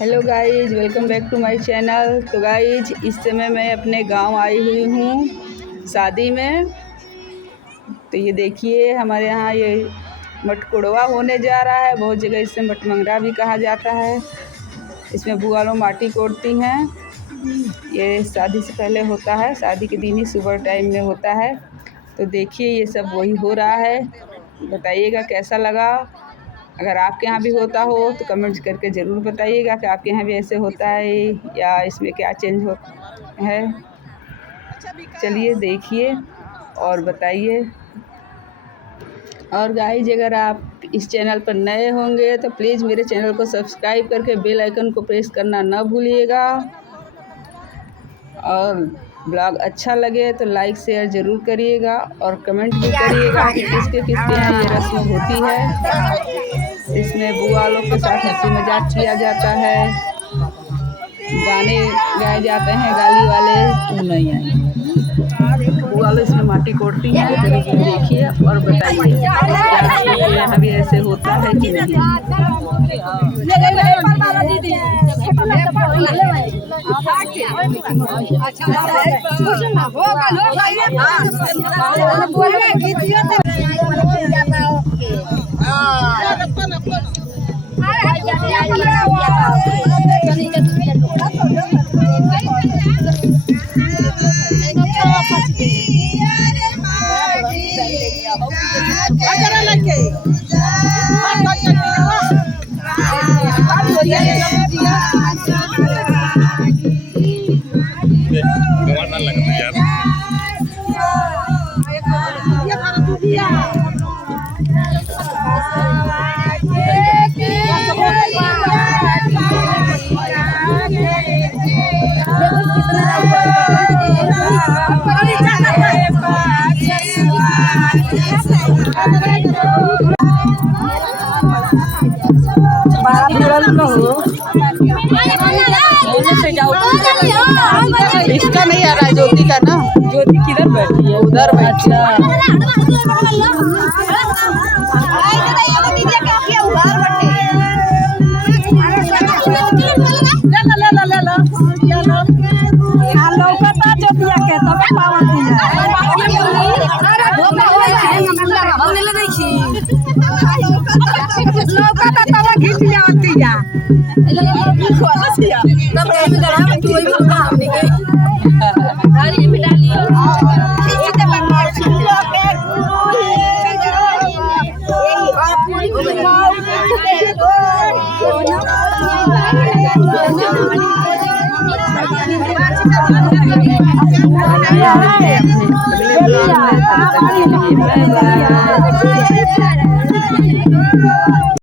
Hello guys, welcome back to my channel. तो guys, इस समय मैं अपने गांव आई हुई हूँ शादी में। तो ये देखिए, हमारे यहाँ ये मटकुड़वा होने जा रहा है। बहुत जगह इसे मटमंगरा भी कहा जाता है। इसमें बुआ लोग माटी कोड़ती हैं। ये शादी से पहले होता है, शादी के दिन ही सुबह टाइम में होता है। तो देखिए, ये सब वही हो रहा है। बताइएगा कैसा लगा। अगर आपके यहाँ भी होता हो तो कमेंट्स करके ज़रूर बताइएगा कि आपके यहाँ भी ऐसे होता है या इसमें क्या चेंज हो है। चलिए देखिए और बताइए। और गाइज, अगर आप इस चैनल पर नए होंगे तो प्लीज़ मेरे चैनल को सब्सक्राइब करके बेल आइकन को प्रेस करना ना भूलिएगा। और ब्लॉग अच्छा लगे तो लाइक शेयर ज़रूर करिएगा और कमेंट भी करिएगा कि किसके किसके यहाँ ये रस्म होती है। इसमें बुआ लोग के साथ हंसी मजाक किया जाता है, गाने गाए जाते हैं, गाली वाले नहीं आए। बुआ लोग इसमें माटी कोड़ती हैं। देखिए और बताइए आपके यहाँ भी ऐसे होता है कि नहीं। इसका नहीं आ रहा है, ज्योति का ना। ज्योति किधर बैठी है? उधर बैठी है। अगले ब्लॉग में तब तक के लिए बाय बाय।